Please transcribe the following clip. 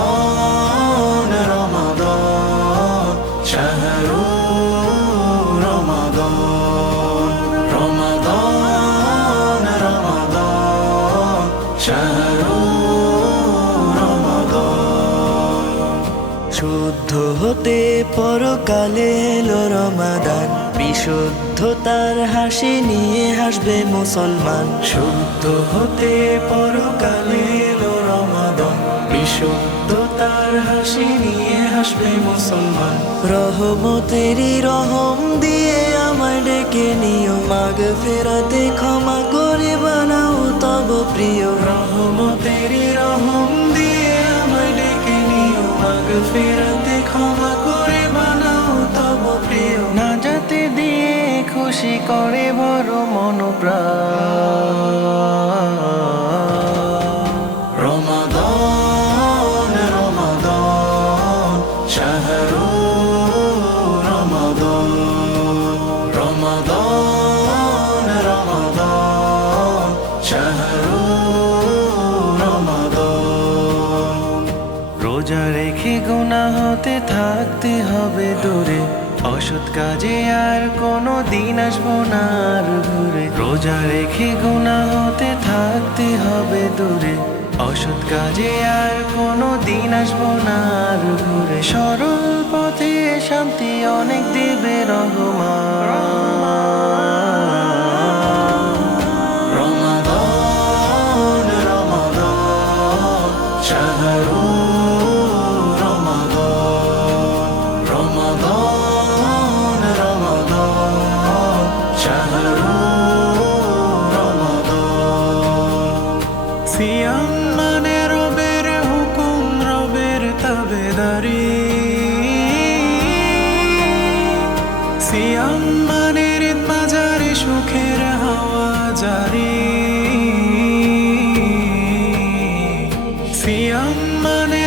রমাদান রমাদান শাহরু রমাদান রমাদান রমাদান শাহরু রমাদান শুদ্ধ হতে পরকালে এলো রমাদান বিশুদ্ধতার হাসি নিয়ে হাসবে মুসলমান শুদ্ধ হতে পরকালে এলো রমাদান বিশুদ্ধতার হাসি নিয়ে হাসবে মুসলমান রহমতেরই রহম দিয়ে আমায় ডেকে নিও মাগফিরাতে ক্ষমা করে বানাও তব প্রিয় রহমতেরই রহম দিয়ে আমায় ডেকে নিও মাগফিরাতে ক্ষমা করে বানাও তব প্রিয় নাজাতে দিয়ে খুশি করে বড় মনোপ্রাণ রমাদান রমাদান শাহরু রমাদান রমাদান রমাদান শাহরু রমাদান রোজা রেখে গুনাহ হতে থাকতে হবে দূরে অসৎ কাজে আর কোনো দিন আসবো না আর ঘুরে রোজা রেখে গুনাহ হতে থাকতে হবে দূরে অসৎ কাজে আর কোনো দিন আসবো না আর ঘুরে সরল পথে শান্তি অনেক দেবে রহমান রমাদান রমাদান শাহরু রমাদান রমাদান রমাদান শাহরু রমাদান সিয়াম মানে রবের হুকুম রবের তাবেদারি সিয়াম মানে হৃদ মাঝারে সুখের হাওয়া জারি সিয়াম মানে